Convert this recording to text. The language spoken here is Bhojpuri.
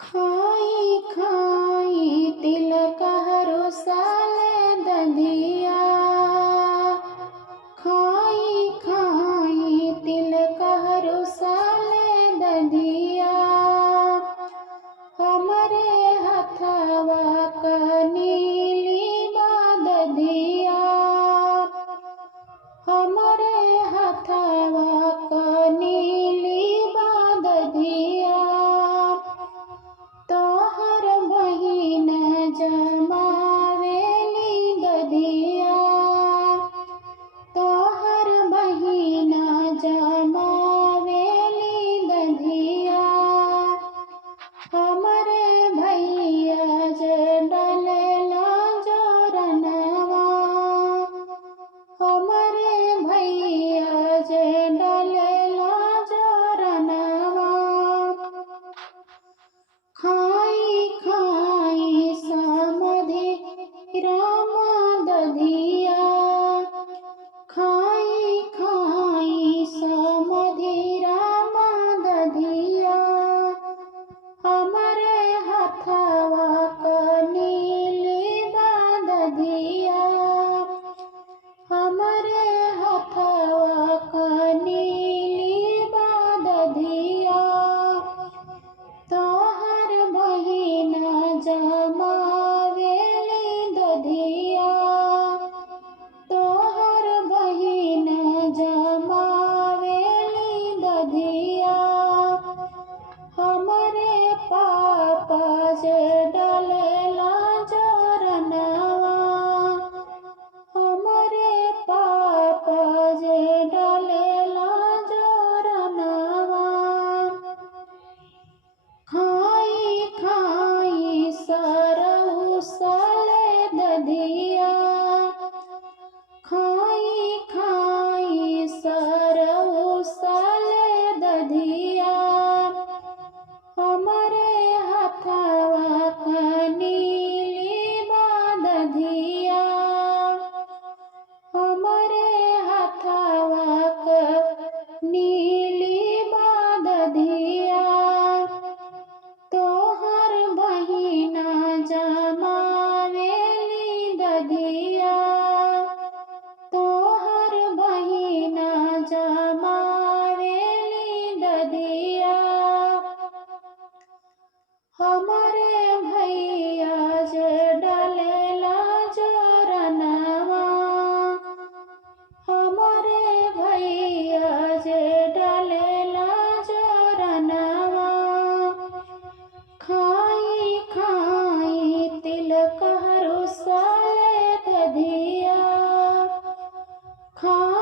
खाई खाई तिल कहरो साले दधिया। खाई खाई तिल कहरो साले दधिया। हमरे हथवा क नीली बा दधिया। हमरे हथवा क नीली बा दधिया। तोहर बहिन जमावेली दधिया। तोहर बहिन जमावेली दधिया। हमरे भैया जे डलेला जोरनवा। हमरे भैया जे डलेला जोरनवा। खाई खाई समधि राम दधिया। खाई खाई समधि राम दधिया। हमरे हथवा क नीली बा दधिया। हमरे हथवा क नीली बा दधिया। तोहर बहिन जमावेली दधिया। तोहर बहिन जमावेली दधिया। हमरे पापा जे डलेला जोरनवा। हमरे पापा जे डलेला जोरनवा। खाई खाई सरहु साले दधिया। खाई खाई सरहु साले दधिया। हमरे हथवा क नीली बा दधिया। हमरे हथवा क नीली बा दधिया। तोहर बहिन जमावेली दधिया। तोहर बहिन जमावेली दधिया। हमरे भैया जे डलेला जोरनवा। हमरे भैया जे डलेला जोरनवा। खाई खाई तिल कहरो साले दधिया। खाई